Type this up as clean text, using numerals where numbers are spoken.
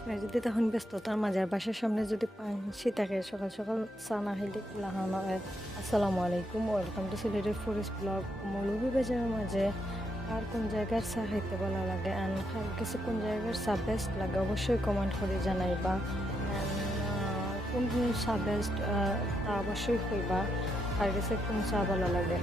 আপনি যদি তখন ব্যস্ততার মাঝে বাসার সামনে যদি পানসি থাকে সকাল সকাল চা না খাইলে লাহানো হয়। আসসালামু আলাইকুম, ওয়েলকাম টু সিলেটের ফরেস্ট ব্লগ। মৌলভীবাজারের মাঝে কার কোন জায়গার চা খাইতে ভালো লাগে অ্যান্ড কার কাছে কোন জায়গার চা বেস্ট লাগে অবশ্যই কমেন্ট করে জানাইবা। অ্যান্ড কোন চা বেস্ট তা অবশ্যই কইবা, কার কাছে কোন চা ভালো লাগে।